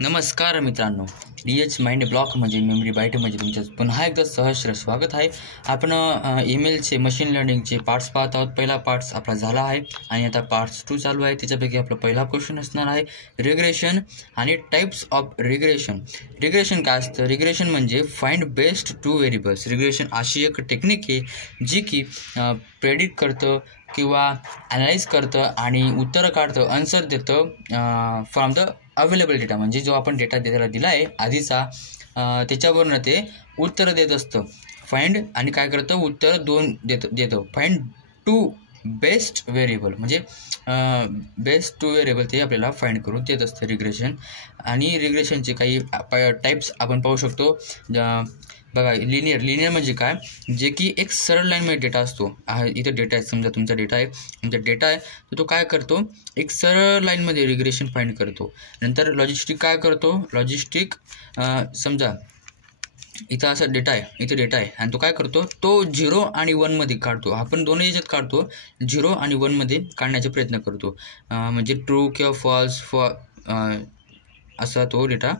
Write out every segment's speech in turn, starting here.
नमस्कार मित्रांनो, DH mind block म्हणजे मेमरी बाईट म्हणजे तुमचं पुन्हा एकदा सहर्ष स्वागत आहे. आपण ईमेलचे मशीन लर्निंगचे पार्ट्स पाहत आहोत. पहिला पार्ट्स आपला झाला आहे आणि आता पार्ट्स 2 चालू आहे. त्याच्यापैकी आपला पहिला क्वेश्चन असणार आहे रिग्रेशन आणि टाइप्स ऑफ रिग्रेशन. रिग्रेशन काय असतं? रिग्रेशन म्हणजे find best two variables. Regression अशी एक टेक्निक आहे जी की प्रेडिक्ट करतं किंवा ॲनालाइज करतं आणि उत्तरं काढतं, आन्सर देतं फ्रॉम द अवेलेबल डेटा. म्हणजे जो आपण डेटा त्याला दिला आहे आधीचा, त्याच्यावरनं ते उत्तरं देत असतं. फाइंड आणि काय करतं, उत्तर 2 देतं. फाइंड टू बेस्ट व्हेरिएबल म्हणजे बेस्ट टू व्हेरिएबल ते आपल्याला फाइंड करून देत असतं रिग्रेशन. आणि रिग्रेशनचे काही टाईप्स आपण पाहू शकतो. बघा, लिनियर म्हणजे काय, जे की एक सरळ लाईनमध्ये डेटा असतो. इथं डेटा आहे, समजा तुमचा डेटा आहे, तर तो काय करतो, एक सरळ लाईनमध्ये रिग्रेशन फाइंड करतो. नंतर लॉजिस्टिक काय करतो, लॉजिस्टिक समजा इथं असा डेटा आहे आणि तो काय करतो, तो 0 आणि 1 मध्ये काढतो. आपण दोन्ही याच्यात काढतो, 0 आणि 1 मध्ये काढण्याचा प्रयत्न करतो. म्हणजे ट्रू किंवा फॉल्स असा तो डेटा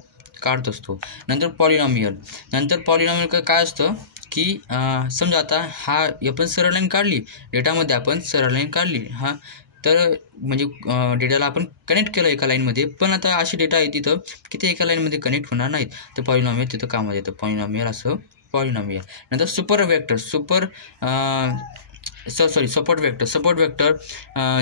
काढत असतो. नंतर पॉलिनॉमियल काय असतं की समजा आता आपण सरळ लाईन काढली, डेटामध्ये आपण सरळ लाईन काढली, तर म्हणजे डेटाला आपण कनेक्ट केलं एका लाईनमध्ये, पण आता असे डेटा आहे तिथं की ते एका लाईनमध्ये कनेक्ट होणार नाहीत, तर पॉलिनॉमियल तिथं कामात येतं. पॉलिनॉमियल. नंतर सपोर्ट वेक्टर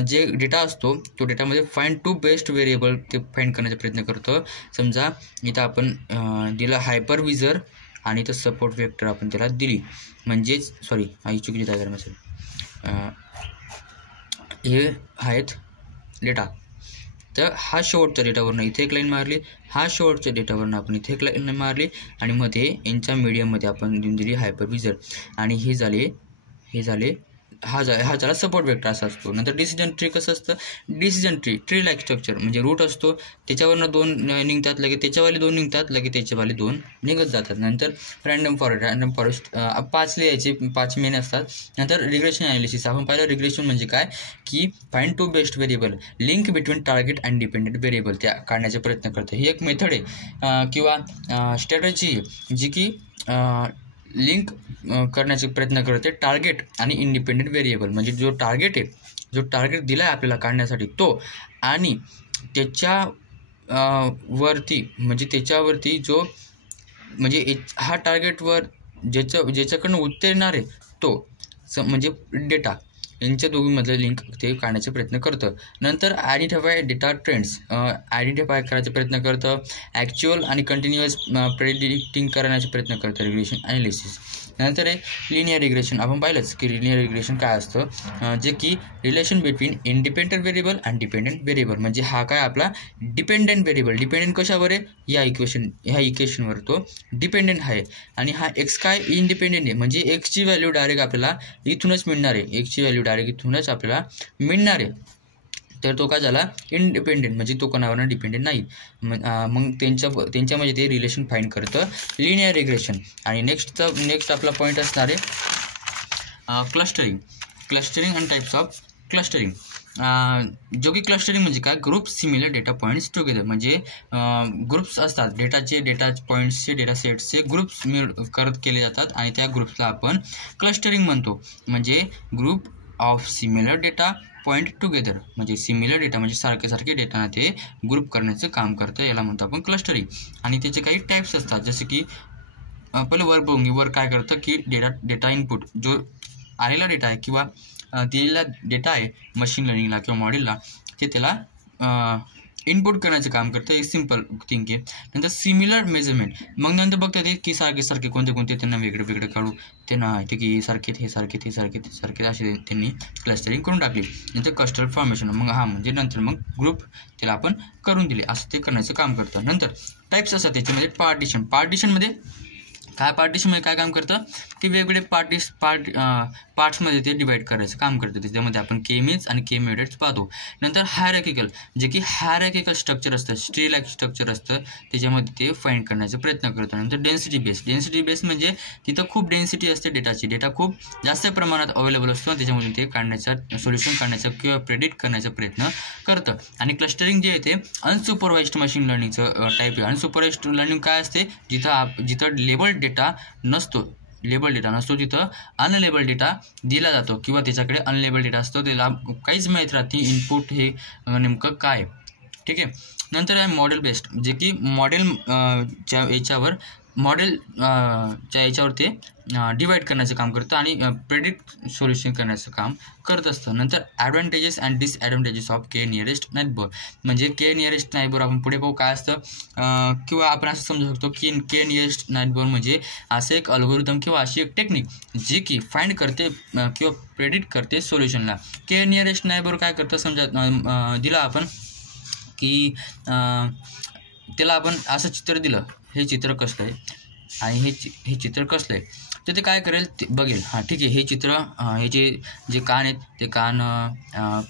जे डेटा असतो, तो डेटामध्ये फाइंड टू बेस्ट व्हेरिएबल ते फाइंड करण्याचा प्रयत्न करतो. समजा इथं आपण दिला हायपरविजर आणि इथं सपोर्ट वेक्टर आपण त्याला दिली, म्हणजेच चुकीची तयार नसेल, हे आहेत डेटा. तर हा शेवटच्या डेटावरनं इथे एक लाईन मारली, हा शेवटच्या डेटावरनं आपण इथे एक लाईन मारली आणि मध्ये यांच्या मीडियममध्ये आपण देऊन दिली हायपरविजर. आणि हे झाले हा झाला सपोर्ट वेक्टर असा असतो. नंतर डिसिजन ट्री कसं असतं, डिसिजन ट्री लाईक स्ट्रक्चर म्हणजे रूट असतो, त्याच्यावरनं 2 निघतात, लगेच त्याच्यावाले 2 निघतात, लगेच त्याच्यावाले 2 निघत जातात. नंतर रँडम फॉरेस्ट 5 लिहायचे, 5 मेन असतात. नंतर रिग्रेशन ॲनालिसिस आपण पाहिलं. रिग्रेशन म्हणजे काय की find to best variable, link between target and dependent variable त्या काढण्याचा प्रयत्न करतं. ही एक मेथड आहे किंवा स्ट्रॅटेजी जी की लिंक करण्याचा प्रयत्न करते टार्गेट आणि इंडिपेंडेंट व्हेरिएबल. म्हणजे जो टार्गेट दिला आहे आपल्याला काढण्यासाठी तो, आणि त्याच्यावरती जो म्हणजे हा टार्गेटवर ज्याच्याकडनं उत्तर येणार आहे तो म्हणजे डेटा, यांच्या दोघीमधलं लिंक ते काढण्याचा प्रयत्न करतं. नंतर आयडेंटिफाय डेटा ट्रेंड्स, आयडेंटिफाय करायचा प्रयत्न करतं. ॲक्च्युअल आणि कंटिन्युअस प्रेडिक्टिंग करण्याचा प्रयत्न करतं रिग्रेशन ॲनालिसिस. नंतर आहे लिनियर रिग्रेशन. आपण पाहिलंच की लिनियर रिग्रेशन काय असतं, जे की रिलेशन बिटवीन इंडिपेंडंट व्हेरिएबल आणि डिपेंडंट व्हेरिएबल. म्हणजे हा काय आपला डिपेंडंट व्हेरिएबल, डिपेंडंट कशावर आहे, ह्या इक्वेशनवर तो डिपेंडंट आहे. आणि हा एक्स काय इंडिपेंडंट आहे, म्हणजे एक्सची व्हॅल्यू डायरेक्ट आपल्याला इथूनच मिळणार आहे, डायरेक्ट इथूनच आपल्याला मिळणार आहे. तर तो काय झाला इंडिपेंडेंट, म्हणजे तो कोणावर डिपेंडेंट नाही. मग त्यांच्यामध्ये ते रिलेशन फाइंड करतं लिनियर रिग्रेशन. आणि नेक्स्ट आपला पॉईंट असणार आहे clustering and types of clustering. जो की क्लस्टरिंग म्हणजे काय, group similar data points together. म्हणजे ग्रुप्स असतात, डेटा पॉईंट्सचे डेटा सेट्सचे ग्रुप्स करत केले जातात आणि त्या ग्रुप्सला आपण क्लस्टरिंग म्हणतो. म्हणजे group of similar data point together, म्हणजे सिमिलर डेटा म्हणजे सारखे डेटाना ते ग्रुप करण्याचं काम करतं, याला म्हणतो आपण क्लस्टरिंग. आणि त्याचे काही टाईप्स असतात, जसे की पहिलं वर काय करतं की डेटा इनपुट, जो आलेला डेटा आहे किंवा दिलेला डेटा आहे मशीन लर्निंगला किंवा मॉडेलला, ते त्याला इनपुट करण्याचं काम करतं. एक सिम्पल थिंग आहे. नंतर सिमिलर मेजरमेंट, मग नंतर बघतात ते की सारखे कोणते त्यांना वेगळे काढू, त्यांना ते की हे सारखे असे त्यांनी क्लस्टरिंग करून टाकली. नंतर क्लस्टर फॉर्मेशन, म्हणजे नंतर ग्रुप त्याला आपण करून दिले, असं ते करण्याचं काम करतं. नंतर टाईप्स असतात त्याच्यामध्ये पार्टिशनमध्ये काय पार्टिशनमध्ये काय काम करतं की वेगवेगळे पार्ट्समध्ये ते डिवाईड करायचं काम करतं. त्याच्यामध्ये आपण के मीन्स आणि के मेथड्स पाहतो. नंतर हायरार्किकल, जे की हायरार्किकल स्ट्रक्चर असतं, ट्री लाईक स्ट्रक्चर असतं, त्याच्यामध्ये ते फाइंड करण्याचा प्रयत्न करतो. नंतर डेन्सिटी बेस म्हणजे तिथं खूप डेन्सिटी असते डेटाची, डेटा खूप जास्त प्रमाणात अवेलेबल असतो, त्याच्यामधून ते सोल्युशन काढण्याचा किंवा प्रेडिक्ट करण्याचा प्रयत्न करतं. आणि क्लस्टरिंग जे आहे ते अनसुपरवाइज्ड मशीन लर्निंगचं टाईप आहे. अनसुपरवाइज्ड लर्निंग काय असते, जिथं लेबल डेटा नसतो तिथं अनलेबल डेटा दिला जातो किंवा त्याच्याकडे अनलेबल डेटा असतो, त्याला काहीच माहीत राहते इनपुट हे नेमकं काय. ठीक आहे. नंतर आहे मॉडेल बेस्ड, जे की मॉडेलच्या याच्यावर ते डिवाईड करण्याचं काम करतं आणि प्रेडिक्ट सोल्युशन करण्याचं काम करत असतं. नंतर advantages and disadvantages of K nearest neighbour, म्हणजे के नियरेस्ट नाईबोर आपण पुढे पाहू काय असतं, किंवा आपण असं समजू शकतो की के नियरेस्ट नाईबोर म्हणजे असं एक अल्गोरिदम किंवा अशी एक टेक्निक जी की फाइंड करते किंवा प्रेडिक्ट करते सोल्युशनला. के नियरेस्ट नाईबोर काय करतं, समजा दिला आपण की त्याला आपण असं चित्र दिलं, हे चित्र कसलं आहे आणि हे चित्र कसलं आहे, तर ते काय करेल ते बघेल. हां ठीक आहे, हे चित्र हे जे कान आहेत ते कान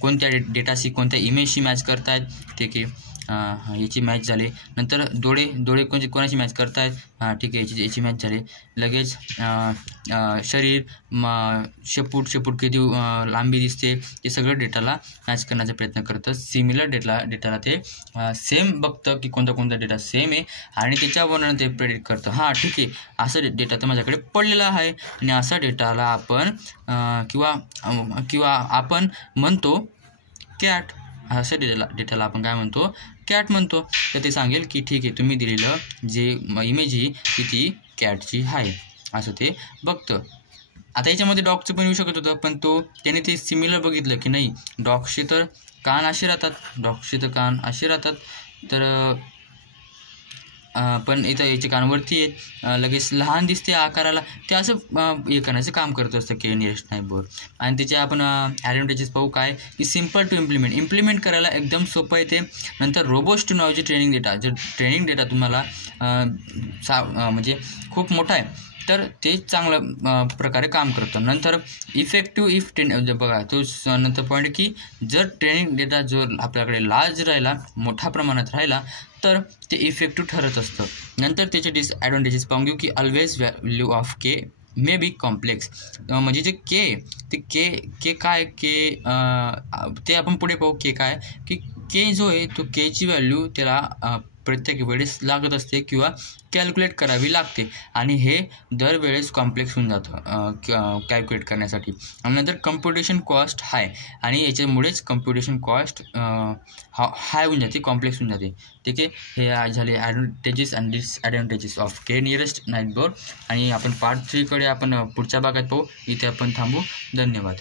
कोणत्या डेटाशी कोणत्या इमेजशी मॅच करतायत, ठीक आहे याची मॅच झाले. नंतर डोळे कोणाशी मॅच करतायत, हां ठीक आहे याची मॅच झाले. लगेच शरीर शेपूट किती लांबी दिसते, ते सगळं डेटाला मॅच करण्याचा प्रयत्न करतं. सिमिलर डेटाला ते सेम बघतं की कोणता डेटा सेम आहे आणि त्याच्यावरून ते प्रेडिक्ट करतं. हां ठीक आहे, असं डेटा तर माझ्याकडे पडलेला आहे आणि असा डेटाला आपण किंवा आपण म्हणतो कॅट, असं डेटाला आपण काय म्हणतो, कॅट म्हणतो. तर ते सांगेल की ठीक आहे, तुम्ही दिलेलं जे इमेज ही ती कॅटची आहे, असं ते बघतं. आता याच्यामध्ये डॉगचं पण येऊ शकत होतं, पण त्याने ते सिमिलर बघितलं की नाही, डॉगचे तर कान असे राहतात, तर पण इथं याचे कान वरती आहेत, लगेच लहान दिसते आकाराला, ते असं हे करण्याचं काम करत असतं के नियरेस्ट नाईबोर. आणि त्याचे आपण ॲडव्हान्टेजेस पाहू काय की सिम्पल टू इम्प्लिमेंट करायला एकदम सोपं आहे ते. नंतर रोबस्ट नॉलेज ट्रेनिंग डेटा, जर ट्रेनिंग डेटा तुम्हाला म्हणजे खूप मोठा आहे तर ते चांगल्या प्रकारे काम करतं. नंतर इफेक्टिव्ह बघा तो नंतर पॉईंट की जर ट्रेनिंग डेटा जो आपल्याकडे लार्ज राहिला, मोठ्या प्रमाणात राहिला, तर ते इफेक्टिव्ह ठरत असतं. नंतर त्याचे डिसॲडव्हान्टेजेस पाहून घेऊ की always value of K may be complex, म्हणजे जे के काय ते आपण पुढे पाहू. के काय की के जो आहे तो केची व्हॅल्यू त्याला प्रत्येक वेळेस लागत असते किंवा कॅल्क्युलेट करावी लागते आणि हे दरवेळेस कॉम्प्लेक्स होऊन जातं कॅल्क्युलेट करण्यासाठी. आणि नंतर कम्प्युटेशन कॉस्ट हाय, आणि याच्यामुळेच कम्प्युटेशन कॉस्ट हाय होऊन जाते, कॉम्प्लेक्स होऊन जाते. ठीक आहे, हे झाले advantages and disadvantages of K nearest neighbour. आणि आपण पार्ट 3 कडे आपण पुढच्या भागात पाहू. इथे आपण थांबू. धन्यवाद.